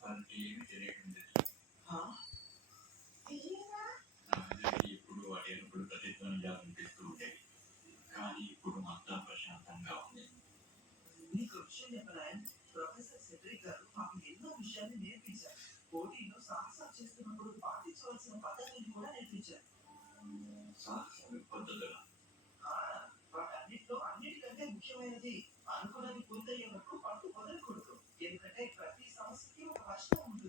చెప్పాలంటే ఏమీ తెలియడం లేదు. నా అందరికీ ఎప్పుడు అటేనప్పుడు ప్రతిధ్వనిగా వినిపిస్తూ ఉండేది. కానీ ఇప్పుడు అంతా ప్రశాంతంగా ఉంది. నీకు విషయం చెప్పనా? ప్రొఫెసర్ సెడ్రిక్ గారు మాకు ఎన్నో విషయాలు నేర్పించారు. పోటీలో సాహసాలు చేస్తున్నప్పుడు పాటించవలసిన పద్ధతులను కూడా నేర్పించారు. సాహసాలు పద్ధతుల ఆ, వాటన్నిటిలో అన్నిటికంటే ముఖ్యమైనది అనుకున్నది పూర్తయ్యే వరకు పట్టు వదలకూడదు. ఎందుకంటే ప్రతి సమస్యకి ఒక పరిష్కారం ఉంటుంది.